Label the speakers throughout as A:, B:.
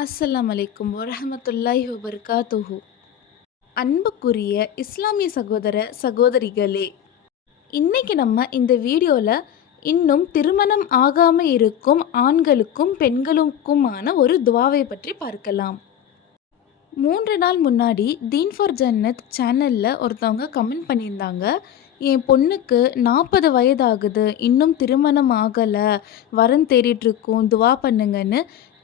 A: அஸ்ஸலாம் அலைக்கும் வரஹமத்துல்லாஹி வபர்காத்துஹு. அன்புக்குரிய இஸ்லாமிய சகோதர சகோதரிகளே இன்னைக்கு நம்ம இந்த வீடியோவில் இன்னும் திருமணம் ஆகாமல் இருக்கும் ஆண்களுக்கும் பெண்களுக்குமான ஒரு துவாவை பற்றி பார்க்கலாம். மூன்று நாள் முன்னாடி தீன் ஃபார் ஜன்னத் சேனலில் ஒருத்தவங்க கமெண்ட் பண்ணியிருந்தாங்க என் பொண்ணுக்கு நாற்பது வயதாகுது இன்னும் திருமணம் ஆகலை வரன் தேடிட்டுருக்கோம் துவா பண்ணுங்கன்னு.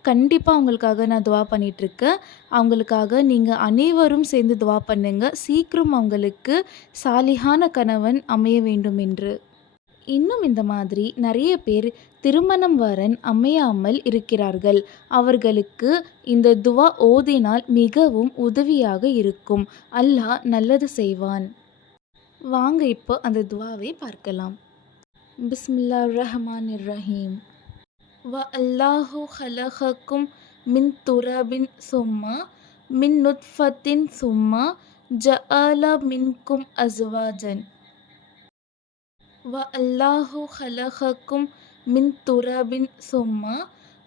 A: கண்டிப்பாக அவங்களுக்காக நான் துவா பண்ணிகிட்ருக்கேன் அவங்களுக்காக நீங்கள் அனைவரும் சேர்ந்து துவா பண்ணுங்க. சீக்கிரம் அவங்களுக்கு சாலிகான கணவன் அமைய வேண்டும் என்று. இன்னும் இந்த மாதிரி நிறைய பேர் திருமணம் வரன் அமையாமல் இருக்கிறார்கள். அவர்களுக்கு இந்த துவா ஓதினால் மிகவும் உதவியாக இருக்கும். அல்லாஹ் நல்லது செய்வான். வாங்க இப்போ அந்த துவாவை பார்க்கலாம். பிஸ்மில்லா ரஹ்மான் ரஹீம். வ அல்லாஹு ஹலஹக்கும் மின் துரபின் சும்மா மின் நுட்ஃபத்தின் சும்மா ஜஅல மின்கும் அஸ்வாஜன். வ அல்லாஹு ஹலஹக்கும் மின் துரபின் சும்மா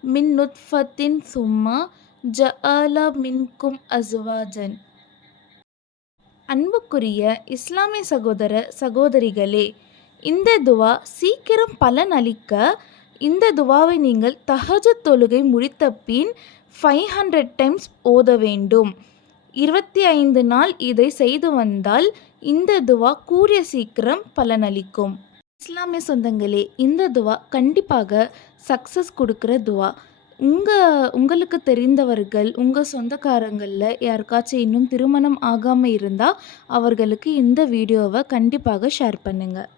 A: மின் நுட்ஃபத்தின் சும்மா ஜஅல மின்கும் அஸ்வாஜன். அன்புக்குரிய இஸ்லாமிய சகோதர சகோதரிகளே இந்த துவா சீக்கிரம் பலன் அளிக்க இந்த துவாவை நீங்கள் தஹஜத் தொழுகை முடித்த பின் ஃபைவ் ஹண்ட்ரட் டைம்ஸ் ஓத வேண்டும். இருபத்தி ஐந்து நாள் இதை செய்து வந்தால் இந்த துவா கூறிய சீக்கிரம் பலனளிக்கும். இஸ்லாமிய சொந்தங்களே இந்த துவா கண்டிப்பாக சக்ஸஸ் கொடுக்குற துவா. உங்கள் உங்களுக்கு தெரிந்தவர்கள் உங்கள் சொந்தக்காரங்களில் யாருக்காச்சும் இன்னும் திருமணம் ஆகாமல் இருந்தால் அவர்களுக்கு இந்த வீடியோவை கண்டிப்பாக ஷேர் பண்ணுங்கள்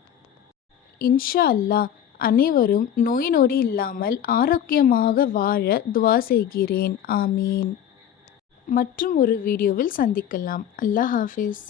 A: இன்ஷா அல்லாஹ் அனைவரும் நோய் நொடி இல்லாமல் ஆரோக்கியமாக வாழ துவா செய்கிறேன். ஆமீன். மற்றும் ஒரு வீடியோவில் சந்திக்கலாம். அல்லாஹ் ஹாஃபிஸ்.